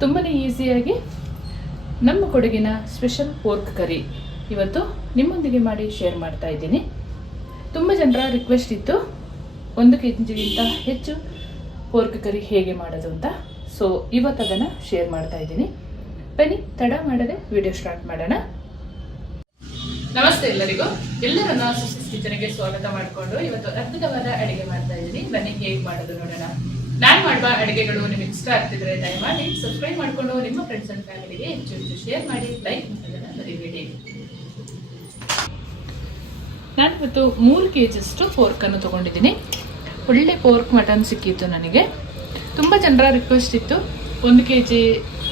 ತುಂಬಾ ಈಸಿಯಾಗಿ ನಮ್ಮ ಕೊಡಗಿನ ಸ್ಪೆಷಲ್ ಪೋರ್ಕ್ ಕರಿ ಇವತ್ತು ನಿಮ್ಮೊಂದಿಗೆ ಮಾಡಿ ಶೇರ್ ಮಾಡ್ತಾ ಇದ್ದೀನಿ. ತುಂಬ ಜನರ ರಿಕ್ವೆಸ್ಟ್ ಇತ್ತು 1 kgಗಿಂತ ಹೆಚ್ಚು ಪೋರ್ಕ್ ಕರಿ ಹೇಗೆ ಮಾಡೋದು ಅಂತ. ಸೊ ಇವತ್ತು ಅದನ್ನು ಶೇರ್ ಮಾಡ್ತಾ ಇದ್ದೀನಿ. ಬನ್ನಿ ತಡ ಮಾಡದೆ ವಿಡಿಯೋ ಸ್ಟಾರ್ಟ್ ಮಾಡೋಣ. ನಮಸ್ತೆ ಎಲ್ಲರಿಗೂ, ಎಲ್ಲರನ್ನ ಸುಸಿಸ್ ಕಿಚನ್ಗೆ ಸ್ವಾಗತ ಮಾಡಿಕೊಂಡು ಇವತ್ತು ಅದ್ಭುತವಾದ ಅಡಿಗೆ ಮಾಡ್ತಾ ಇದ್ದೀನಿ. ಬನ್ನಿ ಹೇಗೆ ಮಾಡೋದು ನೋಡೋಣ. ನಾನು ಮಾಡುವ ಅಡಿಗೆಗಳು ನಿಮಗೆ ಇಷ್ಟ ಆಗ್ತಿದ್ರೆ ದಯಮಾಡಿ ಸಬ್ಸ್ಕ್ರೈಬ್ ಮಾಡಿಕೊಂಡು ನಿಮ್ಮ ಫ್ರೆಂಡ್ಸ್ ಅಂಡ್ ಫ್ಯಾಮಿಲಿಗೆ ಹೆಚ್ಚು ಶೇರ್ ಮಾಡಿ, ಲೈಕ್ ಮಾಡೋದನ್ನ ಮರಿಬೇಡಿ. ನಾನು ಇವತ್ತು 3 kg ಪೋರ್ಕನ್ನು ತೊಗೊಂಡಿದ್ದೀನಿ. ಒಳ್ಳೆ ಪೋರ್ಕ್ ಮಟನ್ ಸಿಕ್ಕಿತ್ತು ನನಗೆ. ತುಂಬ ಜನರ ರಿಕ್ವೆಸ್ಟ್ ಇತ್ತು 1 kg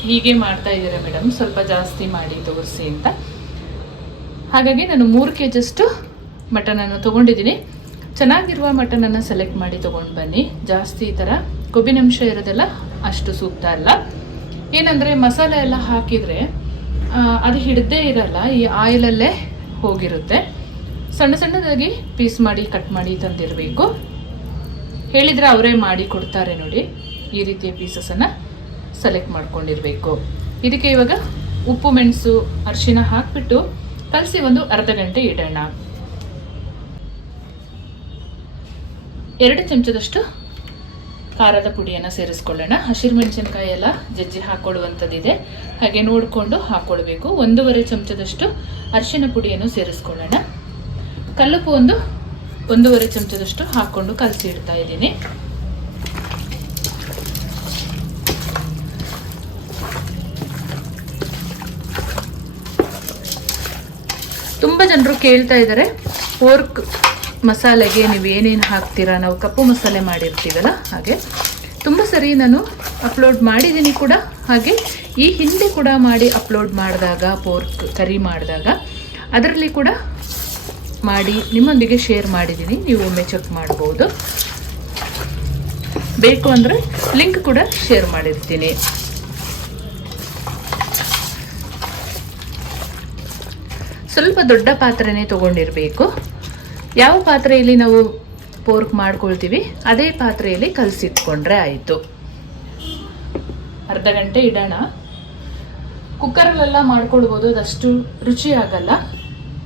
ಹೀಗೆ ಮಾಡ್ತಾ ಇದ್ದೀರಾ ಮೇಡಮ್, ಸ್ವಲ್ಪ ಜಾಸ್ತಿ ಮಾಡಿ ತೋರಿಸಿ ಅಂತ. ಹಾಗಾಗಿ ನಾನು 3 kg ಮಟನನ್ನು ತೊಗೊಂಡಿದ್ದೀನಿ. ಚೆನ್ನಾಗಿರುವ ಮಟನನ್ನು ಸೆಲೆಕ್ಟ್ ಮಾಡಿ ತೊಗೊಂಡು ಬನ್ನಿ. ಜಾಸ್ತಿ ಈ ಥರ ಕೊಬ್ಬಿನಂಶ ಇರೋದೆಲ್ಲ ಅಷ್ಟು ಸೂಕ್ತ ಅಲ್ಲ. ಏನಂದರೆ ಮಸಾಲೆ ಎಲ್ಲ ಹಾಕಿದರೆ ಅದು ಹಿಡ್ದೇ ಇರಲ್ಲ, ಈ ಆಯಿಲಲ್ಲೇ ಹೋಗಿರುತ್ತೆ. ಸಣ್ಣ ಸಣ್ಣದಾಗಿ ಪೀಸ್ ಮಾಡಿ ಕಟ್ ಮಾಡಿ ತಂದಿರಬೇಕು. ಹೇಳಿದರೆ ಅವರೇ ಮಾಡಿ ಕೊಡ್ತಾರೆ ನೋಡಿ. ಈ ರೀತಿಯ ಪೀಸಸನ್ನು ಸೆಲೆಕ್ಟ್ ಮಾಡ್ಕೊಂಡಿರಬೇಕು. ಇದಕ್ಕೆ ಇವಾಗ ಉಪ್ಪು, ಮೆಣಸು, ಅರಿಶಿನ ಹಾಕಿಬಿಟ್ಟು ಕಲಸಿ ಒಂದು ಅರ್ಧ ಗಂಟೆ ಇಡೋಣ. 2 ಚಮಚದಷ್ಟು ಖಾರದ ಪುಡಿಯನ್ನು ಸೇರಿಸ್ಕೊಳ್ಳೋಣ. ಹಸಿರು ಮೆಣಸಿನಕಾಯಿ ಎಲ್ಲ ಜಜ್ಜಿ ಹಾಕೊಳ್ಳುವಂಥದ್ದಿದೆ, ಹಾಗೆ ನೋಡಿಕೊಂಡು ಹಾಕ್ಕೊಳ್ಬೇಕು. 1.5 ಚಮಚದಷ್ಟು ಅರಿಶಿನ ಪುಡಿಯನ್ನು ಸೇರಿಸ್ಕೊಳ್ಳೋಣ. ಕಲ್ಲುಪ್ಪು 1.5 ಚಮಚದಷ್ಟು ಹಾಕ್ಕೊಂಡು ಕಲಸಿ ಇಡ್ತಾ ಇದ್ದೀನಿ. ತುಂಬ ಜನರು ಕೇಳ್ತಾ ಇದ್ದಾರೆ, ಪೋರ್ಕ್ ಮಸಾಲೆಗೆ ನೀವು ಏನೇನು ಹಾಕ್ತೀರಾ? ನಾವು ಕಪ್ಪು ಮಸಾಲೆ ಮಾಡಿರ್ತೀವಲ್ಲ, ಹಾಗೆ ತುಂಬ ಸರಿ ನಾನು ಅಪ್ಲೋಡ್ ಮಾಡಿದ್ದೀನಿ ಕೂಡ. ಹಾಗೆ ಈ ಹಿಂದೆ ಕೂಡ ಮಾಡಿ ಅಪ್ಲೋಡ್ ಮಾಡಿದಾಗ, ಪೋರ್ಕ್ ಕರಿ ಮಾಡಿದಾಗ ಅದರಲ್ಲಿ ಕೂಡ ಮಾಡಿ ನಿಮ್ಮೊಂದಿಗೆ ಶೇರ್ ಮಾಡಿದ್ದೀನಿ. ನೀವು ಒಮ್ಮೆ ಚೆಕ್ ಮಾಡ್ಬೋದು. ಬೇಕು ಅಂದರೆ ಲಿಂಕ್ ಕೂಡ ಶೇರ್ ಮಾಡಿರ್ತೀನಿ. ಸ್ವಲ್ಪ ದೊಡ್ಡ ಪಾತ್ರೆನೇ ತೊಗೊಂಡಿರಬೇಕು. ಯಾವ ಪಾತ್ರೆಯಲ್ಲಿ ನಾವು ಪೋರ್ಕ್ ಮಾಡ್ಕೊಳ್ತೀವಿ ಅದೇ ಪಾತ್ರೆಯಲ್ಲಿ ಕಲಸಿಟ್ಕೊಂಡ್ರೆ ಆಯಿತು. ಅರ್ಧ ಗಂಟೆ ಇಡೋಣ. ಕುಕ್ಕರಲ್ಲೆಲ್ಲ ಮಾಡ್ಕೊಳ್ಬೋದು, ಅದಷ್ಟು ರುಚಿ ಆಗಲ್ಲ.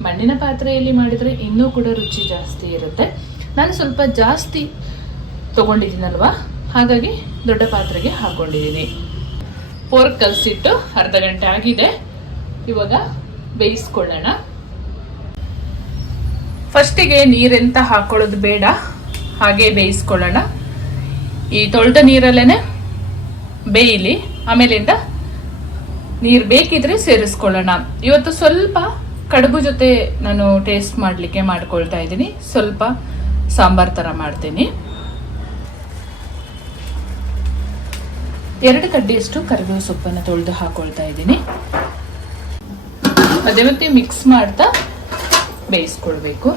ಮಣ್ಣಿನ ಪಾತ್ರೆಯಲ್ಲಿ ಮಾಡಿದರೆ ಇನ್ನೂ ಕೂಡ ರುಚಿ ಜಾಸ್ತಿ ಇರುತ್ತೆ. ನಾನು ಸ್ವಲ್ಪ ಜಾಸ್ತಿ ತೊಗೊಂಡಿದ್ದೀನಲ್ವಾ, ಹಾಗಾಗಿ ದೊಡ್ಡ ಪಾತ್ರೆಗೆ ಹಾಕ್ಕೊಂಡಿದ್ದೀನಿ. ಪೋರ್ಕ್ ಕಲಸಿಟ್ಟು ಅರ್ಧ ಗಂಟೆ ಆಗಿದೆ. ಇವಾಗ ಬೇಯಿಸ್ಕೊಳ್ಳೋಣ. ಫಸ್ಟಿಗೆ ನೀರೆಂತ ಹಾಕೊಳ್ಳೋದು ಬೇಡ, ಹಾಗೆ ಬೇಯಿಸ್ಕೊಳ್ಳೋಣ. ಈ ತೊಳೆದ ನೀರಲ್ಲೇ ಬೇಯಲಿ, ಆಮೇಲಿಂದ ನೀರು ಬೇಕಿದ್ರೆ ಸೇರಿಸ್ಕೊಳ್ಳೋಣ. ಇವತ್ತು ಸ್ವಲ್ಪ ಕಡುಬು ಜೊತೆ ನಾನು ಟೇಸ್ಟ್ ಮಾಡಲಿಕ್ಕೆ ಮಾಡ್ಕೊಳ್ತಾ ಇದ್ದೀನಿ. ಸ್ವಲ್ಪ ಸಾಂಬಾರ್ ಥರ ಮಾಡ್ತೀನಿ. 2 ಕಡ್ಡಿಯಷ್ಟು ಕರಿಬೇವು ಸೊಪ್ಪನ್ನು ತೊಳೆದು ಹಾಕೊಳ್ತಾ ಇದ್ದೀನಿ. ಅದೇ ಮತ್ತೆ ಮಿಕ್ಸ್ ಮಾಡ್ತಾ ಬೇಯಿಸ್ಕೊಳ್ಬೇಕು.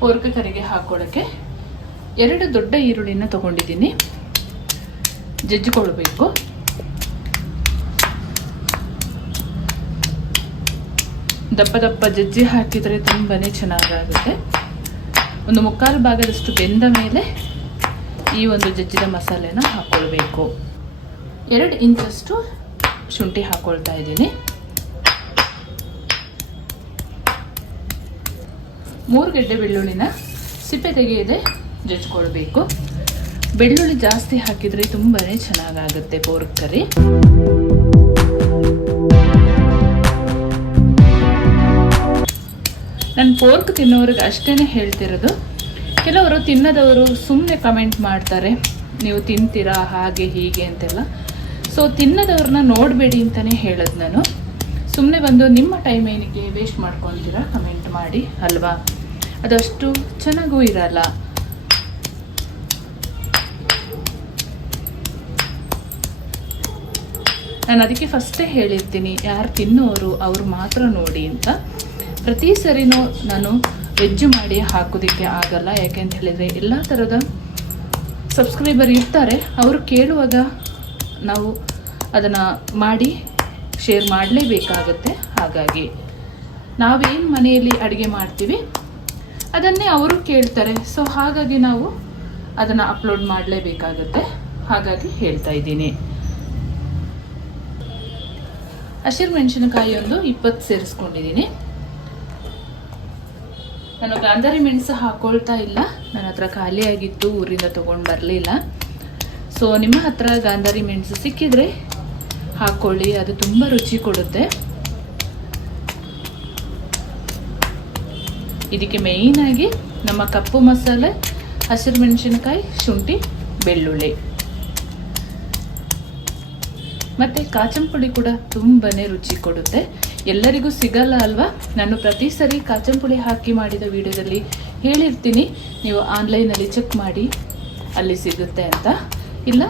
ಪೋರ್ಕ್ ಕರಿಗೆ ಹಾಕೊಳ್ಳೋಕ್ಕೆ 2 ದೊಡ್ಡ ಈರುಳ್ಳಿನ ತಗೊಂಡಿದ್ದೀನಿ. ಜಜ್ಜಿಕೊಳ್ಬೇಕು. ದಪ್ಪ ದಪ್ಪ ಜಜ್ಜಿ ಹಾಕಿದರೆ ತುಂಬಾನೇ ಚೆನ್ನಾಗಾಗುತ್ತೆ. 1/4 ಭಾಗದಷ್ಟು ಬೆಂದ ಮೇಲೆ ಈ ಒಂದು ಜಜ್ಜಿದ ಮಸಾಲೆನ ಹಾಕ್ಕೊಳ್ಬೇಕು. 2 ಇಂಚಷ್ಟು ಶುಂಠಿ ಹಾಕ್ಕೊಳ್ತಾ ಇದ್ದೀನಿ. 3 ಗೆಡ್ಡೆ ಬೆಳ್ಳುಳ್ಳಿನ ಸಿಪ್ಪೆ ತೆಗೆಯದೆ ಜಜ್ಕೊಳ್ಬೇಕು. ಬೆಳ್ಳುಳ್ಳಿ ಜಾಸ್ತಿ ಹಾಕಿದರೆ ತುಂಬಾನೇ ಚೆನ್ನಾಗಾಗುತ್ತೆ ಪೋರ್ಕ್ ಕರಿ. ನಾನು ಪೋರ್ಕ್ ತಿನ್ನೋರಿಗೆ ಅಷ್ಟೇ ಹೇಳ್ತಿರೋದು. ಕೆಲವರು ತಿನ್ನದವರು ಸುಮ್ಮನೆ ಕಮೆಂಟ್ ಮಾಡ್ತಾರೆ, ನೀವು ತಿಂತೀರಾ ಹಾಗೆ ಹೀಗೆ ಅಂತೆಲ್ಲ. ಸೊ ತಿನ್ನದವ್ರನ್ನ ನೋಡಬೇಡಿ ಅಂತಲೇ ಹೇಳೋದು ನಾನು. ಸುಮ್ಮನೆ ಬಂದು ನಿಮ್ಮ ಟೈಮ್ ಏನಕ್ಕೆ ವೇಸ್ಟ್ ಮಾಡ್ಕೊಳ್ತೀರಾ ಕಮೆಂಟ್ ಮಾಡಿ ಅಲ್ವಾ, ಅದಷ್ಟು ಚೆನ್ನಾಗೂ ಇರಲ್ಲ. ನಾನು ಅದಕ್ಕೆ ಫಸ್ಟೇ ಹೇಳಿರ್ತೀನಿ, ಯಾರು ತಿನ್ನೋರು ಅವರು ಮಾತ್ರ ನೋಡಿ ಅಂತ. ಪ್ರತಿ ಸರಿನೂ ನಾನು ವೆಜ್ ಮಾಡಿ ಹಾಕೋದಕ್ಕೆ ಆಗಲ್ಲ. ಯಾಕೆಂತ ಹೇಳಿದರೆ ಎಲ್ಲ ಥರದ ಸಬ್ಸ್ಕ್ರೈಬರ್ ಇರ್ತಾರೆ, ಅವರು ಕೇಳುವಾಗ ನಾವು ಅದನ್ನು ಮಾಡಿ ಶೇರ್ ಮಾಡಲೇಬೇಕಾಗುತ್ತೆ. ಹಾಗಾಗಿ ನಾವೇನು ಮನೆಯಲ್ಲಿ ಅಡುಗೆ ಮಾಡ್ತೀವಿ ಅದನ್ನೇ ಅವರು ಕೇಳ್ತಾರೆ. ಸೊ ಹಾಗಾಗಿ ನಾವು ಅದನ್ನು ಅಪ್ಲೋಡ್ ಮಾಡಲೇಬೇಕಾಗುತ್ತೆ. ಹಾಗಾಗಿ ಹೇಳ್ತಾ ಇದ್ದೀನಿ. ಹಸಿರು ಮೆಣಸಿನಕಾಯಿ ಒಂದು 20 ಸೇರಿಸ್ಕೊಂಡಿದ್ದೀನಿ. ನಾನು ಗಾಂಧಾರಿ ಮೆಣಸು ಹಾಕೊಳ್ತಾ ಇಲ್ಲ, ನನ್ನ ಹತ್ರ ಖಾಲಿಯಾಗಿತ್ತು, ಊರಿಂದ ತೊಗೊಂಡು ಬರಲಿಲ್ಲ. ಸೊ ನಿಮ್ಮ ಹತ್ರ ಗಾಂಧಾರಿ ಮೆಣಸು ಸಿಕ್ಕಿದ್ರೆ ಹಾಕ್ಕೊಳ್ಳಿ, ಅದು ತುಂಬ ರುಚಿ ಕೊಡುತ್ತೆ. ಇದಕ್ಕೆ ಮೇಯ್ನಾಗಿ ನಮ್ಮ ಕಪ್ಪು ಮಸಾಲೆ, ಹಸಿರು ಮೆಣಸಿನಕಾಯಿ, ಶುಂಠಿ, ಬೆಳ್ಳುಳ್ಳಿ ಮತ್ತು ಕಾಚಂಪುಡಿ ಕೂಡ ತುಂಬಾ ರುಚಿ ಕೊಡುತ್ತೆ. ಎಲ್ಲರಿಗೂ ಸಿಗಲ್ಲ ಅಲ್ವಾ? ನಾನು ಪ್ರತಿ ಸರಿ ಕಾಚಂಪುಡಿ ಹಾಕಿ ಮಾಡಿದ ವಿಡಿಯೋದಲ್ಲಿ ಹೇಳಿರ್ತೀನಿ, ನೀವು ಆನ್ಲೈನಲ್ಲಿ ಚೆಕ್ ಮಾಡಿ ಅಲ್ಲಿ ಸಿಗುತ್ತೆ ಅಂತ. ಇಲ್ಲ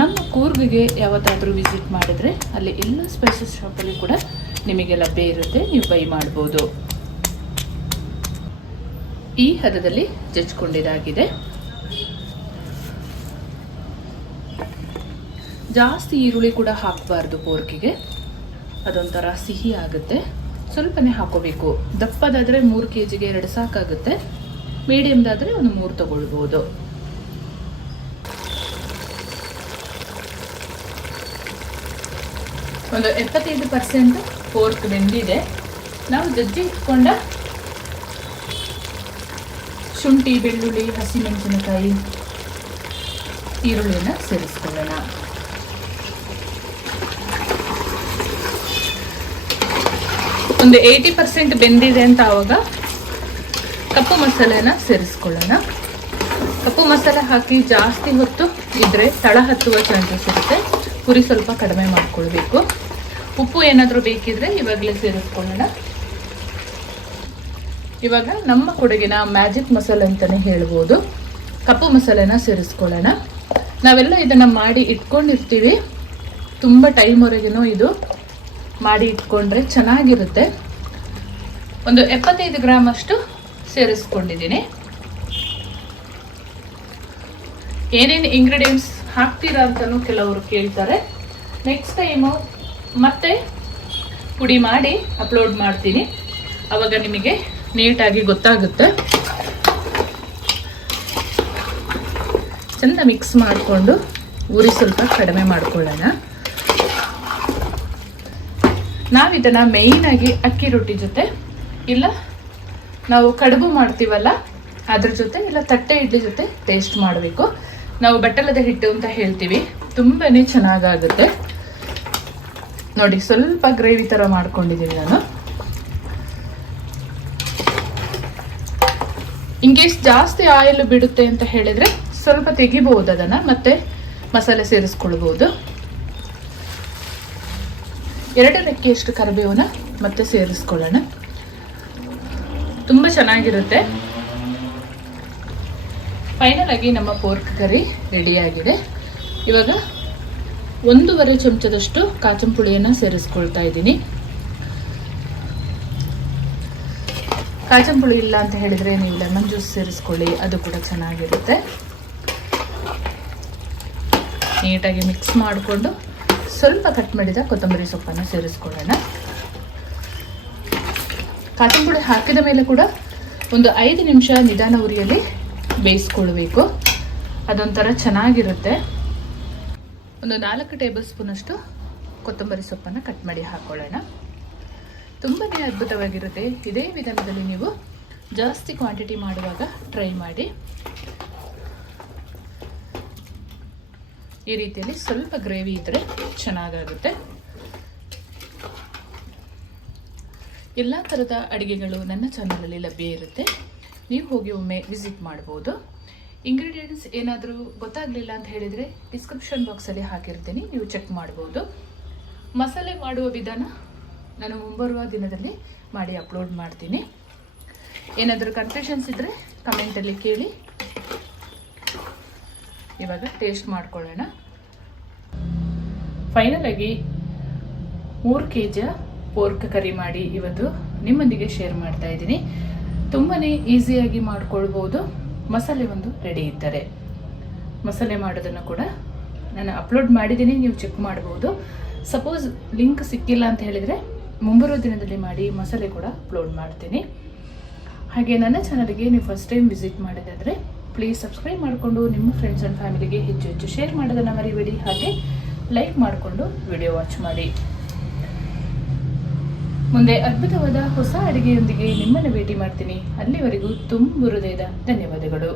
ನಮ್ಮ ಕೂರ್ಗಿಗೆ ಯಾವತ್ತಾದರೂ ವಿಸಿಟ್ ಮಾಡಿದ್ರೆ ಅಲ್ಲಿ ಎಲ್ಲ ಸ್ಪೈಸಸ್ ಶಾಪಲ್ಲಿ ಕೂಡ ನಿಮಗೆ ಲಭ್ಯ ಇರುತ್ತೆ, ನೀವು ಬೈ ಮಾಡ್ಬೋದು. ಈ ಹದದಲ್ಲಿ ಜಜ್ಕೊಂಡಿದ್ದಾಗಿದೆ. ಜಾಸ್ತಿ ಈರುಳ್ಳಿ ಕೂಡ ಹಾಕಬಾರ್ದು ಪೋರ್ಕಿಗೆ, ಅದೊಂಥರ ಸಿಹಿ ಆಗುತ್ತೆ. ಸ್ವಲ್ಪನೇ ಹಾಕೋಬೇಕು. ದಪ್ಪದಾದರೆ 3 kgಗೆ 2 ಸಾಕಾಗುತ್ತೆ. ಮೀಡಿಯಮ್ದಾದರೆ ಒಂದು 3 ತಗೊಳ್ಬೋದು. ಒಂದು 75% ಪೋರ್ಕ್ ಬೆಂದಿದೆ. ನಾವು ಜಜ್ಜಿ ಇಟ್ಕೊಂಡ ಶುಂಠಿ, ಬೆಳ್ಳುಳ್ಳಿ, ಹಸಿಮೆಣಸಿನಕಾಯಿ, ಈರುಳ್ಳಿಯನ್ನು ಸೇರಿಸ್ಕೊಳ್ಳೋಣ. ಒಂದು 80% ಬೆಂದಿದೆ ಅಂತ ಆವಾಗ ಕಪ್ಪು ಮಸಾಲೆನ ಸೇರಿಸ್ಕೊಳ್ಳೋಣ. ಕಪ್ಪು ಮಸಾಲೆ ಹಾಕಿ ಜಾಸ್ತಿ ಹೊತ್ತು ಇದ್ರೆ ತಳ ಹತ್ತುವ ಚಾನ್ಸಸ್ ಇರುತ್ತೆ. ಪುರಿ ಸ್ವಲ್ಪ ಕಡಿಮೆ ಮಾಡ್ಕೊಳ್ಬೇಕು. ಉಪ್ಪು ಏನಾದರೂ ಬೇಕಿದ್ರೆ ಇವಾಗಲೇ ಸೇರಿಸ್ಕೊಳ್ಳೋಣ. ಇವಾಗ ನಮ್ಮ ಕೊಡಗಿನ ಮ್ಯಾಜಿಕ್ ಮಸಾಲೆ ಅಂತಲೇ ಹೇಳ್ಬೋದು, ಕಪ್ಪು ಮಸಾಲೆನ ಸೇರಿಸ್ಕೊಳ್ಳೋಣ. ನಾವೆಲ್ಲ ಇದನ್ನು ಮಾಡಿ ಇಟ್ಕೊಂಡಿರ್ತೀವಿ, ತುಂಬ ಟೈಮ್ವರೆಗೂ ಇದು ಮಾಡಿ ಇಟ್ಕೊಂಡ್ರೆ ಚೆನ್ನಾಗಿರುತ್ತೆ. ಒಂದು 75 ಗ್ರಾಮ್ ಅಷ್ಟು ಸೇರಿಸ್ಕೊಂಡಿದ್ದೀನಿ. ಏನೇನು ಇಂಗ್ರೀಡಿಯೆಂಟ್ಸ್ ಹಾಕ್ತೀರಾ ಅಂತಲೂ ಕೆಲವರು ಕೇಳ್ತಾರೆ. ನೆಕ್ಸ್ಟ್ ಟೈಮು ಮತ್ತೆ ಪುಡಿ ಮಾಡಿ ಅಪ್ಲೋಡ್ ಮಾಡ್ತೀನಿ, ಆವಾಗ ನಿಮಗೆ ನೀಟಾಗಿ ಗೊತ್ತಾಗುತ್ತೆ. ಚೆಂದ ಮಿಕ್ಸ್ ಮಾಡಿಕೊಂಡು ಉರಿ ಸ್ವಲ್ಪ ಕಡಿಮೆ ಮಾಡ್ಕೊಳ್ಳೋಣ. ನಾವಿದನ್ನು ಮೇಯ್ನಾಗಿ ಅಕ್ಕಿ ರೊಟ್ಟಿ ಜೊತೆ, ಇಲ್ಲ ನಾವು ಕಡುಬು ಮಾಡ್ತೀವಲ್ಲ ಅದ್ರ ಜೊತೆ, ಇಲ್ಲ ತಟ್ಟೆ ಇಡ್ಲಿ ಜೊತೆ ಟೇಸ್ಟ್ ಮಾಡಬೇಕು. ನಾವು ಬಟ್ಟಲದ ಹಿಟ್ಟು ಅಂತ ಹೇಳ್ತೀವಿ, ತುಂಬಾ ಚೆನ್ನಾಗಾಗುತ್ತೆ. ನೋಡಿ, ಸ್ವಲ್ಪ ಗ್ರೇವಿ ಥರ ಮಾಡ್ಕೊಂಡಿದ್ದೀನಿ ನಾನು. ಇನ್ ಕೇಸ್ ಜಾಸ್ತಿ ಆಯಿಲ್ ಬಿಡುತ್ತೆ ಅಂತ ಹೇಳಿದರೆ ಸ್ವಲ್ಪ ತೆಗಿಬಹುದು, ಅದನ್ನು ಮತ್ತೆ ಮಸಾಲೆ ಸೇರಿಸ್ಕೊಳ್ಬೋದು. 2 ರೆಕ್ಕೆಯಷ್ಟು ಕರಿಬೇವನ್ನ ಮತ್ತೆ ಸೇರಿಸ್ಕೊಳ್ಳೋಣ. ತುಂಬ ಚೆನ್ನಾಗಿರುತ್ತೆ. ಫೈನಲ್ ಆಗಿ ನಮ್ಮ ಪೋರ್ಕ್ ಕರಿ ರೆಡಿಯಾಗಿದೆ. ಇವಾಗ 1.5 ಚಮಚದಷ್ಟು ಕಾಚಂಪುಳಿಯನ್ನು ಸೇರಿಸ್ಕೊಳ್ತಾ ಇದ್ದೀನಿ. ಕಾಚಂಪುಳಿ ಇಲ್ಲ ಅಂತ ಹೇಳಿದರೆ ನೀವು ಲೆಮನ್ ಜ್ಯೂಸ್ ಸೇರಿಸ್ಕೊಳ್ಳಿ, ಅದು ಕೂಡ ಚೆನ್ನಾಗಿರುತ್ತೆ. ನೀಟಾಗಿ ಮಿಕ್ಸ್ ಮಾಡಿಕೊಂಡು ಸ್ವಲ್ಪ ಕಟ್ ಮಾಡಿದ ಕೊತ್ತಂಬರಿ ಸೊಪ್ಪನ್ನು ಸೇರಿಸ್ಕೊಳ್ಳೋಣ. ಕಾಚಂಪುಡಿ ಹಾಕಿದ ಮೇಲೆ ಕೂಡ ಒಂದು 5 ನಿಮಿಷ ನಿಧಾನ ಉರಿಯಲ್ಲಿ ಬೇಯಿಸ್ಕೊಳ್ಬೇಕು, ಅದೊಂಥರ ಚೆನ್ನಾಗಿರುತ್ತೆ. ಒಂದು 4 ಟೇಬಲ್ ಸ್ಪೂನ್ ಅಷ್ಟು ಕೊತ್ತಂಬರಿ ಸೊಪ್ಪನ್ನು ಕಟ್ ಮಾಡಿ ಹಾಕೊಳ್ಳೋಣ. ತುಂಬಾ ಅದ್ಭುತವಾಗಿರುತ್ತೆ. ಇದೇ ವಿಧಾನದಲ್ಲಿ ನೀವು ಜಾಸ್ತಿ ಕ್ವಾಂಟಿಟಿ ಮಾಡುವಾಗ ಟ್ರೈ ಮಾಡಿ. ಈ ರೀತಿಯಲ್ಲಿ ಸ್ವಲ್ಪ ಗ್ರೇವಿ ಇದ್ದರೆ ಚೆನ್ನಾಗಾಗುತ್ತೆ. ಎಲ್ಲ ಥರದ ಅಡುಗೆಗಳು ನನ್ನ ಚಾನಲಲ್ಲಿ ಲಭ್ಯ ಇರುತ್ತೆ, ನೀವು ಹೋಗಿ ಒಮ್ಮೆ ವಿಸಿಟ್ ಮಾಡ್ಬೋದು. ಇಂಗ್ರೀಡಿಯೆಂಟ್ಸ್ ಏನಾದರೂ ಗೊತ್ತಾಗಲಿಲ್ಲ ಅಂತ ಹೇಳಿದರೆ ಡಿಸ್ಕ್ರಿಪ್ಷನ್ ಬಾಕ್ಸಲ್ಲಿ ಹಾಕಿರ್ತೀನಿ, ನೀವು ಚೆಕ್ ಮಾಡ್ಬೋದು. ಮಸಾಲೆ ಮಾಡುವ ವಿಧಾನ ನಾನು ಮುಂಬರುವ ದಿನದಲ್ಲಿ ಮಾಡಿ ಅಪ್ಲೋಡ್ ಮಾಡ್ತೀನಿ. ಏನಾದರೂ ಕನ್ಫ್ಯೂಷನ್ಸ್ ಇದ್ದರೆ ಕಮೆಂಟಲ್ಲಿ ಕೇಳಿ. ಇವಾಗ ಟೇಸ್ಟ್ ಮಾಡ್ಕೊಳ್ಳೋಣ. ಫೈನಲ್ ಆಗಿ 3 kg ಪೋರ್ಕ್ ಕರಿ ಮಾಡಿ ಇವತ್ತು ನಿಮ್ಮೊಂದಿಗೆ ಶೇರ್ ಮಾಡ್ತಾ ಇದ್ದೀನಿ. ತುಂಬಾ ಈಸಿಯಾಗಿ ಮಾಡ್ಕೊಳ್ಬೋದು. ಮಸಾಲೆ ಒಂದು ರೆಡಿ ಇದ್ದರೆ ಮಸಾಲೆ ಮಾಡೋದನ್ನು ಕೂಡ ನಾನು ಅಪ್ಲೋಡ್ ಮಾಡಿದ್ದೀನಿ, ನೀವು ಚೆಕ್ ಮಾಡ್ಬೋದು. ಸಪೋಸ್ ಲಿಂಕ್ ಸಿಕ್ಕಿಲ್ಲ ಅಂತ ಹೇಳಿದರೆ ಮುಂಬರುವ ದಿನದಲ್ಲಿ ಮಾಡಿ ಮಸಾಲೆ ಕೂಡ ಅಪ್ಲೋಡ್ ಮಾಡ್ತೀನಿ. ಹಾಗೆ ನನ್ನ ಚಾನಲ್ಗೆ ನೀವು ಫಸ್ಟ್ ಟೈಮ್ ವಿಸಿಟ್ ಮಾಡಿದಾದರೆ ಪ್ಲೀಸ್ ಸಬ್ಸ್ಕ್ರೈಬ್ ಮಾಡಿಕೊಂಡು ನಿಮ್ಮ ಫ್ರೆಂಡ್ಸ್ ಆ್ಯಂಡ್ ಫ್ಯಾಮಿಲಿಗೆ ಹೆಚ್ಚು ಹೆಚ್ಚು ಶೇರ್ ಮಾಡೋದನ್ನು ಮರಿಬೇಡಿ. ಹಾಗೆ ಲೈಕ್ ಮಾಡಿಕೊಂಡು ವಿಡಿಯೋ ವಾಚ್ ಮಾಡಿ. ಮುಂದೆ ಅದ್ಭುತವಾದ ಹೊಸ ಅಡುಗೆಯೊಂದಿಗೆ ನಿಮ್ಮನ್ನು ಭೇಟಿ ಮಾಡ್ತೀನಿ. ಅಲ್ಲಿವರೆಗೂ ತುಂಬ ಹೃದಯದ ಧನ್ಯವಾದಗಳು.